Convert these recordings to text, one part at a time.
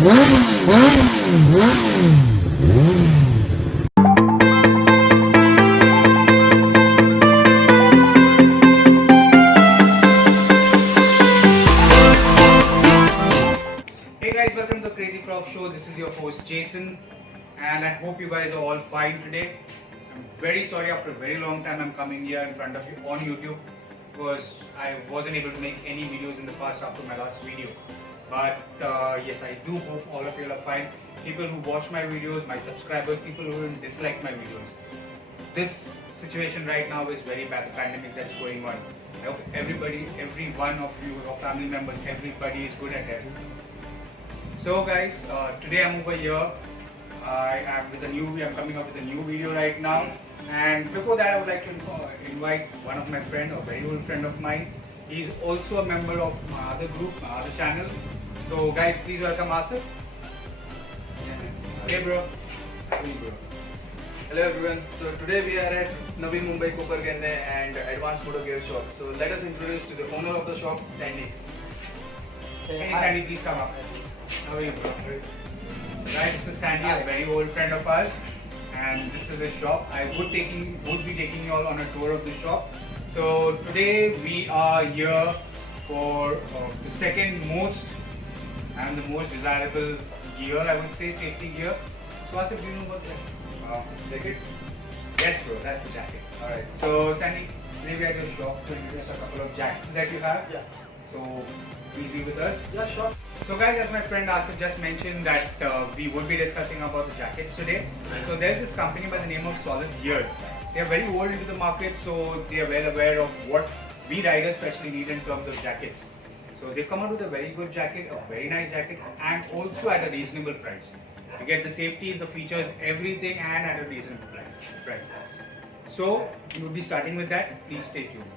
Hey guys, welcome to the Crazy Frog Show. This is your host Jason, and I hope you guys are all fine today. I'm very sorry after a very long time I'm coming here in front of you on YouTube because I wasn't able to make any videos in the past after my last video. But yes, I do hope all of you are fine. People who watch my videos, my subscribers, people who don't dislike my videos. This situation right now is very bad, the pandemic that's going on. I hope everybody, every one of you, your family members, everybody is good at it. So guys, today I'm over here. I'm coming up with a new video right now. And before that, I would like to invite one of my friends, a very old friend of mine. He's also a member of my other group, my other channel. So guys, please welcome Asif. Hey bro. Hey bro. Hello everyone. So today we are at Navi Mumbai Kopargande and Advanced Motor Gear Shop. So let us introduce to the owner of the shop, Sandy. Hey Sandy, please come up. How are you bro? So guys, this is Sandy, a very old friend of ours. And this is a shop. I would be taking you all on a tour of the shop. So today we are here for the second most and the most desirable gear, I would say, safety gear. So Asif, do you know what's that? Jackets? Yes bro, that's a jacket. Alright. So Sandy, today we are at your shop to introduce a couple of jackets that you have. Yeah. So please be with us. Yeah, sure. So guys, as my friend Asif just mentioned that we would be discussing about the jackets today. So there's this company by the name of Solace Gears. They are very old into the market, so they are well aware of what we riders especially need in terms of jackets. So they've come out with a very good jacket, a very nice jacket, and also at a reasonable price. You get the safeties, the features, everything, and at a reasonable price. So we will be starting with that. Please stay tuned.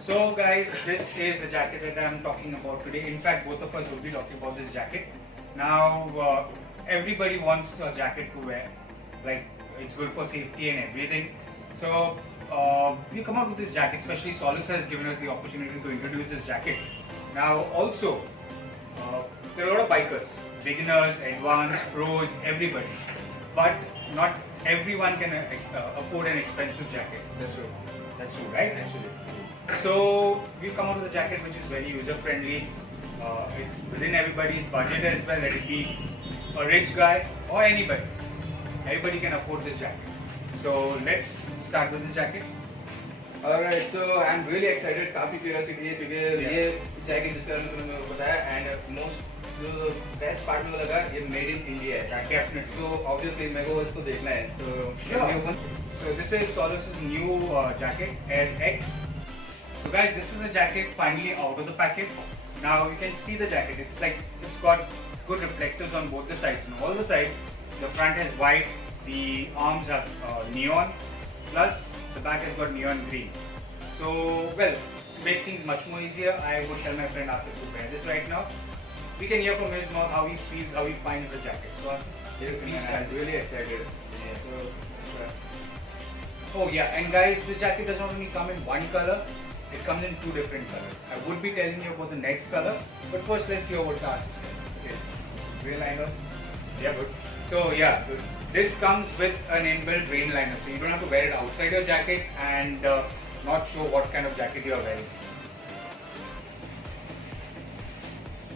So guys, this is the jacket that I'm talking about today. In fact, both of us will be talking about this jacket. Now, everybody wants a jacket to wear. Like, it's good for safety and everything. So, we come out with this jacket, especially Solace has given us the opportunity to introduce this jacket. Now, also, there are a lot of bikers, beginners, advanced, pros, everybody. But not everyone can afford an expensive jacket. That's true. That's true, right? Actually. So we've come out with a jacket which is very user friendly. It's within everybody's budget as well. Let it be a rich guy or anybody. Everybody can afford this jacket. So let's start with this jacket. Alright, so I'm really excited. काफी curiosity है क्योंकि ये jacket जिसका मैंने तुम्हें बताया and most जो best part मुझे लगा ये made in India है. Definitely. So obviously मेरे को इसको देखना है. So Sure. can you open? So this is Solace's new jacket, Air X. So guys, this is a jacket finally out of the packet. Now you can see the jacket. It's got good reflectors on both the sides. On all the sides, the front has white, the arms have neon, plus the back has got neon green. So well, to make things much more easier, I would tell my friend Asif to wear this right now. We can hear from his mouth how he feels, how he finds the jacket. So Asif, Seriously, I'm really excited. Yeah, so oh yeah, and guys, this jacket does not only come in one color, it comes in two different colors. I would be telling you about the next color, but first let's hear what Asif said. okay. Real liner. Yeah, good. So yeah, Good. this comes with an inbuilt rain liner, so you don't have to wear it outside your jacket and not show what kind of jacket you are wearing.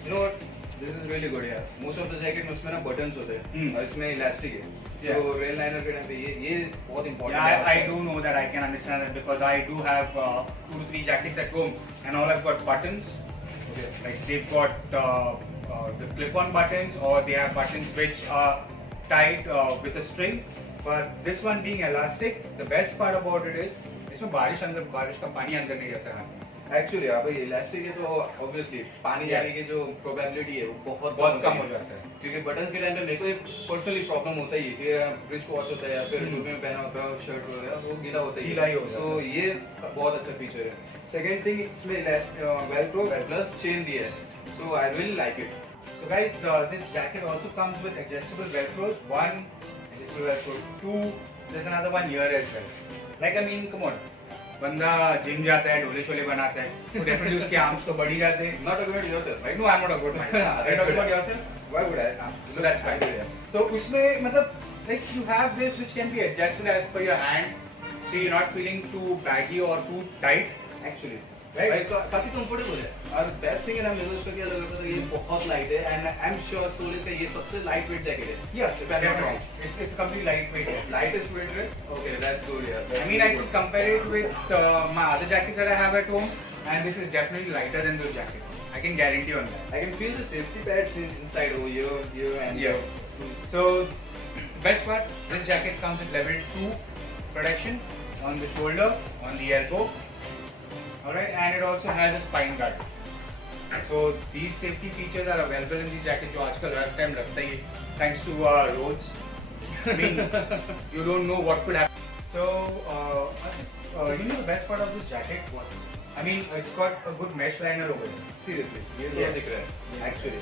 You know what? This is really good यार. Most of the jacket में उसमें ना buttons होते हैं और इसमें elastic है. So rail liner के टाइम पे ये बहुत important है. Yeah, I do know that. I can understand that because I do have 2 to 3 jackets at home, and all I've got buttons. Okay. Like they've got the clip-on buttons, or they have buttons which are tied with a string. But this one being elastic, the best part about it is इसमें बारिश का पानी अंदर नहीं जाता है. Actually अब ये elastic है तो obviously पानी जाने की जो probability है वो बहुत कम हो जाता है. क्योंकि buttons के टाइम पे मेरे को एक personally problem होता ही है कि wrist watch होता है या फिर जो भी मैं पहना होता है शर्ट वगैरह वो गीला होता गीला ही हो जाता है. So ये बहुत अच्छा feature है. Second thing इसमें velcro plus chain दिया है. So I really like it. So guys, this jacket also comes with adjustable velcros. One adjustable velcro, two. There's another one here as well. Like I mean, come on. बंदा gym जाता है, डोले शोले बनाता है, तो definitely उसके arms तो बढ़ ही जाते हैं. Not talking about yourself, right? No, I'm not talking about myself. I'm talking about yourself. Why would I? So that's fine. So उसमें मतलब like you have this which can be adjusted as per your hand, so you're not feeling too baggy or too tight. Actually, Right? भाई काफी comfortable है और best thing है ना मेरे को इसका क्या लग रहा था ये बहुत लाइट है and I am sure Solis का ये सबसे लाइट वेट जैकेट है. Yeah, if I'm not wrong. it's completely lightweight. Lightest weight है. Okay, that's good, yeah. I mean, I could compare it with my other jackets that I have at home, and this is definitely lighter than those jackets. I can guarantee on that. I can feel the safety pads inside over you and Yeah. So, best part, this jacket comes with level 2 protection on the shoulder, on the elbow. Alright, and it also has a spine guard. So, these safety features are available in these jackets जो आजकल हर time लगता ही है, thanks to roads. I mean, you don't know what could happen. So, you know the best part of this jacket? What? I mean, it's got a good mesh liner over it. seriously ये Yeah. तो दिख रहा है actually.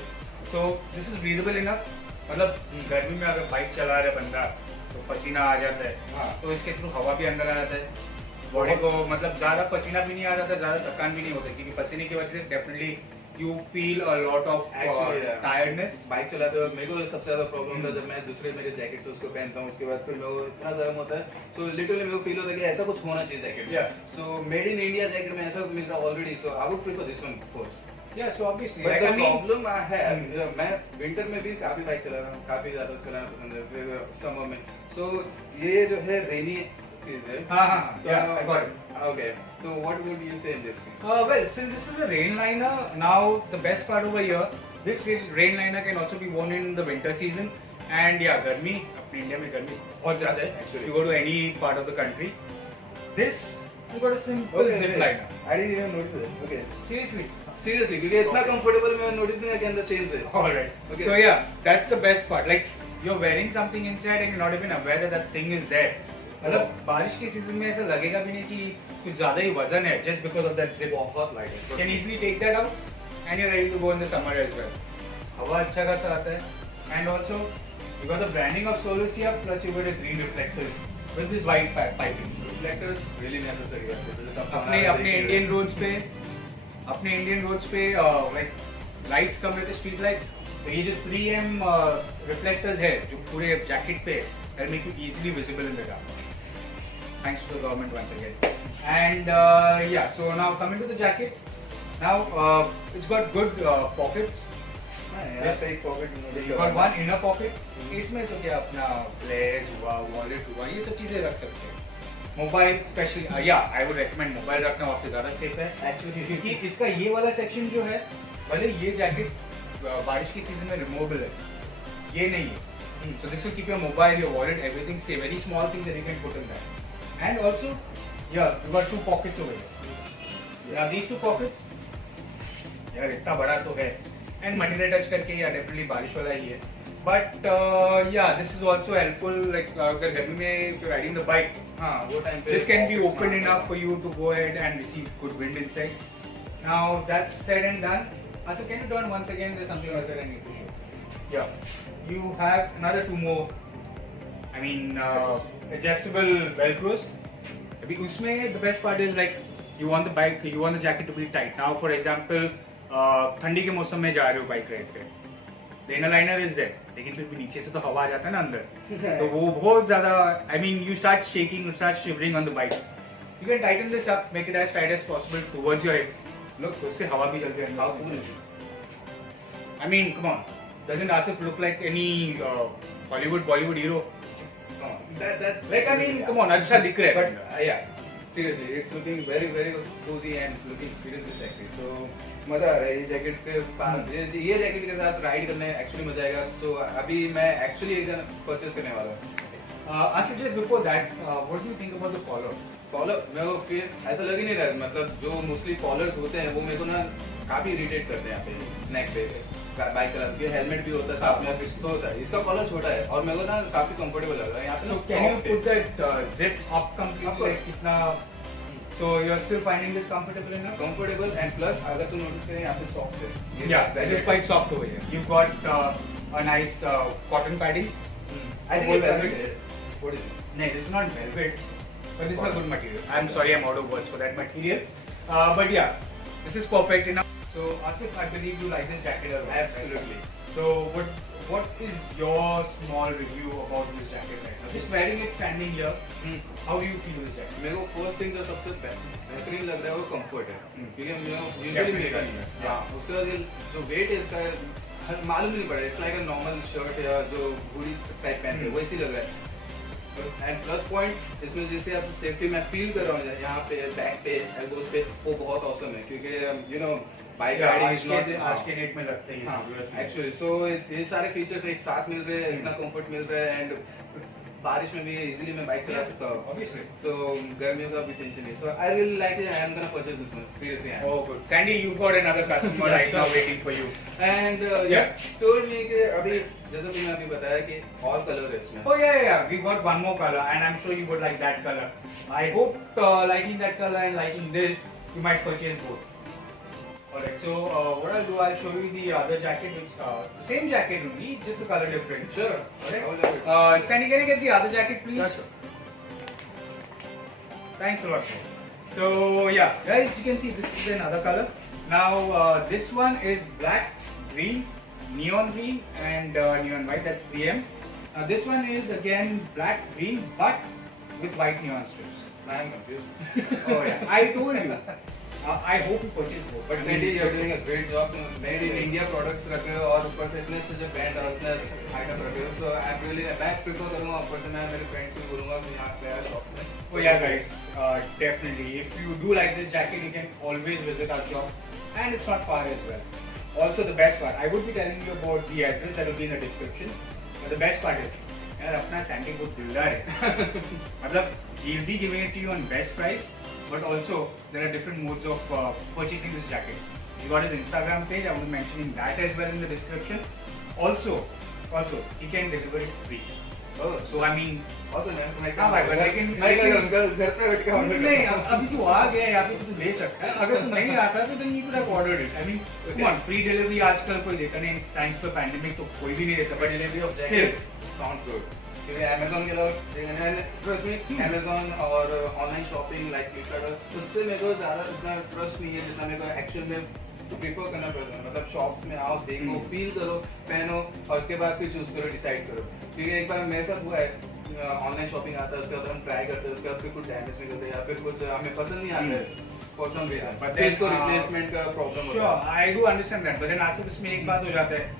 So this is breathable enough. मतलब गर्मी में अगर bike चला रहा है बंदा तो पसीना आ जाता है, हाँ. तो इसके थ्रू हवा भी अंदर आ जाता है. बॉडी को मतलब ज़्यादा पसीना भी नहीं आ जाता, ज़्यादा थकान भी नहीं होता, क्योंकि पसीने की वजह से definitely you feel a lot of Actually, yeah. Tiredness. Bike चलाते हुए मेरे को सबसे ज्यादा प्रॉब्लम था जब मैं दूसरे मेरे जैकेट्स उसको पहनता हूँ उसके बाद फिर मेरे को इतना गर्म होता है सो लिटरली मेरे को फील होता है कि ऐसा कुछ होना चाहिए jacket Yeah. So made in India jacket में ऐसा मिल रहा already so I would prefer this one first या so obviously but like the I mean problem है मैं विंटर में भी काफी बाइक चला रहा हूँ काफी ज्यादा चलाना पसंद है फिर समर में सो ये जो है रेनी चीज है हाँ हाँ So, yeah, I got it. okay so what would you say in this thing Well, since this is a rain liner, now the best part over here, this rain liner can also be worn in the winter season. And yeah, गर्मी अपने India में गर्मी बहुत ज़्यादा है. Actually. You go to any part of the country, this you got a simple zip liner. I didn't even notice it okay Seriously. Seriously क्योंकि इतना comfortable मैं नोटिस नहीं के अंदर चेंज है All right. Okay. So yeah, that's the best part. Like you're wearing something inside and you're not even aware that that thing is there. मतलब बारिश के सीजन में ऐसा लगेगा भी नहीं कि कुछ ज़्यादा ही वजन है just because of that zip. बहुत लाइट You है can easily take that out and you're ready to go in the summer as well. हवा अच्छा खासा आता है and also you got the branding of Solus here plus you got a green reflectors with this white piping. Reflectors really necessary है अपने Indian roads पे like lights come with the street lights. तो ये जो 3M reflectors है जो पूरे jacket पे that make you easily visible in the dark. Thanks to the government once again. And yeah, so now coming to the jacket. Now it's got good pockets. यहाँ पे एक pocket You got one inner pocket. इसमें तो क्या अपना players हुआ, wallet हुआ, ये सब चीजें रख सकते हैं. Mobile specially I would recommend mobile रखना वहाँ पे ज़्यादा सेफ है एक्चुअली, क्योंकि इसका ये वाला सेक्शन जो है भले ये जैकेट बारिश की सीजन में रिमूवेबल है, ये नहीं है. So this will keep your mobile, your wallet, everything से very small thing that you can put in that. And also you got 2 pockets over here. Now these 2 pockets यार इतना बड़ा तो है एंड मनी ने टच करके या definitely बारिश वाला ही है. बट या this is also helpful like अगर गर्मी में if you riding the bike, हाँ वो टाइम पे this can be opened enough for you to go ahead and receive good wind inside. Now that's said and done. Also, can you turn once again? There's something else that I need to show. Yeah, you have another 2 more. I mean, adjustable velcros. अभी उसमें the best part is like you want the jacket to be tight. Now, for example, ठंडी के मौसम में जा रहे हो bike ride पे, the inner liner is there, लेकिन फिर भी नीचे से तो हवा आ जाता है ना अंदर, तो वो बहुत ज़्यादा, I mean, you start shaking, you start shivering on the bike. You can tighten this up, make it as tight as possible towards your hip. Look, तो उससे हवा भी जल्दी अंदर. How cool is this? I mean, come on, doesn't Asif look like any Bollywood hero? That's Like, I mean, come on, अच्छा दिख रहा है. But yeah, seriously, it's looking very cozy and looking seriously sexy. So मजा आ रहा है ये jacket पे ये जैकेट के साथ राइड करने एक्चुअली मजा आएगा. सो अभी मैं एक्चुअली एक परचेस करने वाला हूँ. Asif, just before that, what do you think about the collar? Collar मेरे को फिर ऐसा लग ही नहीं रहा, मतलब जो मोस्टली कॉलर्स होते हैं वो मेरे को ना काफी इरिटेट करते हैं यहाँ पे नेक पे बाइक चलाते हैं. हेलमेट भी होता है साथ में, फिर तो होता है. इसका कॉलर छोटा है और मेरे को ना काफी कंफर्टेबल लग रहा है यहाँ पे. So can you put that zip up completely? Like कितना? So you're still finding this comfortable enough? Comfortable and plus अगर तुम नोटिस करें यहाँ पे सॉफ्ट है. Yeah, it is quite soft over here. You've got a nice cotton padding. I think it's velvet. What is it? No, this is not velvet. But this is a good material. I'm sorry, I'm out of words for that material. But yeah, this is perfect enough. So Asif, I believe you like this jacket a lot. Absolutely. Right? So what is your small review about this jacket right now? Just wearing it standing here, how do you feel with this jacket? मेरे को first thing जो सबसे बेहतरीन लग रहा है वो comfort है, क्योंकि मैं यूजुअली Definitely मिलता नहीं है। right. हाँ, उसके बाद ये जो वेट है इसका मालूम नहीं पड़ा, it's like a normal shirt या जो हुडी टाइप पहनते हैं वैसी लग रहा है। एंड प्लस पॉइंट इसमें जैसे आपसे सेफ्टी मैं फील कर रहा हूँ यहाँ पे बैक पे एल्बोज पे, वो बहुत औसम है, क्योंकि you know bike riding is not आज के डेट में लगता है ये जरूरत है। एक्चुअली सो ये सारे फीचर्स एक साथ मिल रहे हैं, इतना कंफर्ट मिल रहा है, एंड बारिश में भी इजीली मैं बाइक चला सकता हूँ। Obviously. So गर्मियों का भी टेंशन नहीं। So I really like it. I am gonna purchase this one. Seriously, I am. Oh good. Sandy, you got another customer right now waiting for you. And yeah, told me कि अभी जैसा तुमने अभी बताया कि और colour है इसमें। Oh yeah. We got one more color, and I'm sure you would like that color. I hope liking that color and liking this, you might purchase both. Alright. So what I'll do, I'll show you the other jacket, which the same jacket only, just the color different. Sure. Alright. I will love it. Sandy, can you get the other jacket, please? Yes, sir. Thanks a lot. So yeah, guys, you can see this is another color. Now this one is black, green, neon green, and neon white. That's 3M. Now this one is again black, green, but with white neon strips. I am confused. Oh yeah, I told you. I hope you purchase both. But Sandy, you are doing a great job. Made in India products रख रहे हो और ऊपर से इतने अच्छे brand और इतने आइटम रख रहे हो. So I am really मैं प्रेफर करूँगा, ऊपर से मैं मेरे फ्रेंड्स को बोलूँगा कि यहाँ पे आए शॉप्स में. Oh yeah, guys, definitely. If you do like this jacket, you can always visit our shop, and it's not far as well. Also, the best part, I would be telling you about the address that will be in the description. But the best part is, यार अपना Sandy बहुत दिलदार है. मतलब he'll be giving it to you on best price, but also there are different modes of purchasing this jacket. You got his Instagram page. I will be mentioning that as well in the description. Also, he can deliver it free. Oh, So I mean. awesome man. मैं हाँ भाई, लेकिन मैं क्या करूँ, घर पे बैठ के ऑर्डर नहीं, अभी तू आ गया यहाँ पे तो तू ले सकता है. अगर तू नहीं आता तो then you could have ordered it. I mean, come on, free delivery आजकल कोई देता नहीं. Thanks to pandemic तो कोई भी नहीं देता. But delivery of still, jackets sounds good. क्योंकि Amazon के अलावा ट्रस्ट में Amazon और ऑनलाइन शॉपिंग लाइक फ्लिपकार्ट, उससे मेरे को ज़्यादा इतना ट्रस्ट नहीं है जितना मेरे को एक्चुअल में प्रीफर करना पड़ता है. मतलब शॉप्स में आओ, देखो, फील करो, पहनो और उसके बाद फिर चूज करो, डिसाइड करो. क्योंकि एक बार मेरे साथ हुआ है, ऑनलाइन शॉपिंग आता है, उसके बाद हम ट्राई करते हैं, उसके बाद फिर कुछ डैमेज निकलते हैं या फिर कुछ हमें पसंद नहीं आता है फॉर सम रीजन, But फिर then, इसको रिप्लेसमेंट का प्रॉब्लम होता sure, है. I do understand that. But then Asif इसमें एक बात हो जाता है.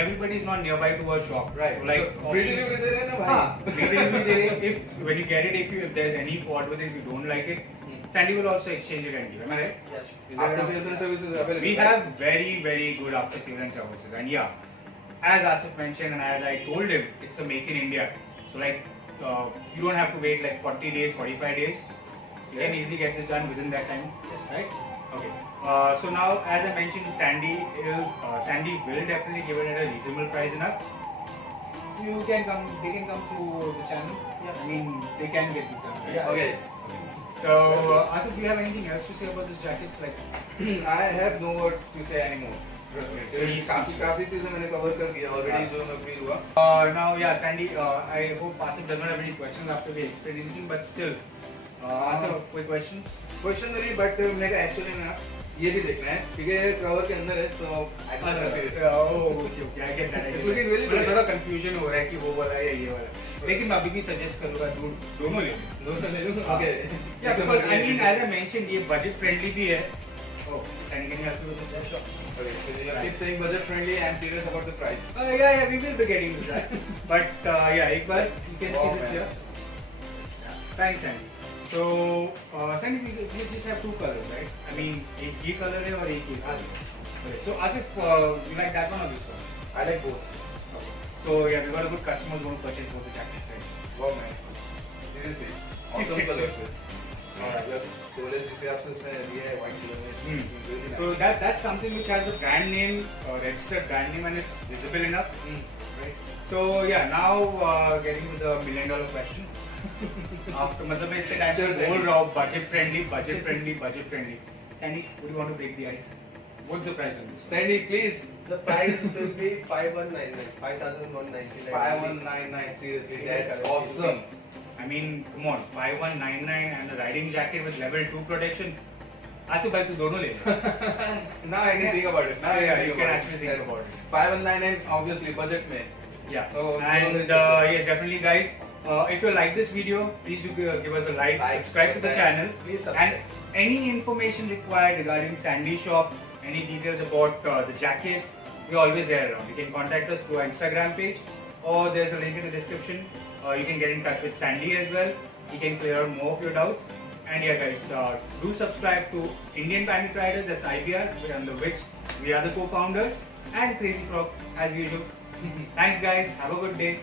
Everybody is not nearby to a shop. Right. So, like So, free delivery दे रहे हैं ना भाई. हाँ, free delivery दे रहे हैं. If when you get it, if there's any fault with it, if you don't like it, Sandy will also exchange it and give. Am I right? Yes. Is that After enough? sales and services available. We have very good after sales and services, and yeah, as Asif mentioned and as I told him, it's a make in India. So like you don't have to wait like 40 days, 45 days. You can easily get this done within that time, right? Okay. So now, as I mentioned, Sandy will definitely give it at a reasonable price enough. You can come. They can come to the channel. Yeah. I mean, they can get this done. Right? Yeah. Okay. So, Asif, do you have anything else to say about this jackets? Like, I have no words to say anymore. Trust me. So he's speechless. काफी चीजें मैंने cover कर दिया already जो मैं feel हुआ. now, yeah, Sandy, I hope Asif does not have any questions after we explain anything, but still, Asif, quick questions? Question नहीं, but मेरे को एक्चुअली ना ये भी देखना है क्योंकि कवर के अंदर है, so I can see it. okay, I get that. I get It's looking that. really मुझे good. थोड़ा confusion हो रहा है कि वो वाला है या ये वाला. लेकिन मैं अभी भी suggest करूँगा दोनों ले. दोनों ले लूं. Okay. Yeah, because I mean, as I mentioned, ये budget friendly भी है. Oh, Sandy, can you help me with this? Sure. Okay, so you keep saying budget friendly. I am curious about the price. Yeah, we will be getting to that. But yeah, एक बार you can see Oh, this man. here. Thanks, Sandy. So, Sandy, we just have two colors, right? I mean, एक ये color है और एक ये color है. Okay. So, Asif, you like that one or this one? I like both. Okay. So, yeah, we got a good customer going to purchase both the jackets, right? Wow man. Seriously. Awesome colors. Alright, let's see आपसे इसमें ये है white color में. Hmm. It's really nice. So, that's something which has a brand name, registered brand name, and it's visible enough, right? So, yeah, now getting to the $1 million question. After मतलब मैं इतने time से बोल रहा हूँ budget friendly. Sandy, would you want to break the ice? What's the price on this? Sandy, please. The price will be 5199, 5199. 5199. Seriously, that's awesome. I mean, come on, 5199 and a riding jacket with level 2 protection. Asif bhai, tu dono le le. Now I can think about it. Now I Yeah, can you think can about actually think about it. 5199 obviously budget mein. Yeah. So, And yes, definitely, guys. If you like this video, please do give us a like, subscribe to the channel, Please subscribe. and any information required regarding Sandy Shop, any details about the jackets, we're always there around. You can contact us through our Instagram page, or there's a link in the description. You can get in touch with Sandy as well. He can clear out more of your doubts. And yeah, guys, do subscribe to Indian Bandit Riders. That's IBR, under which we are the co-founders, and Crazy Frog as usual. Thanks, guys. Have a good day.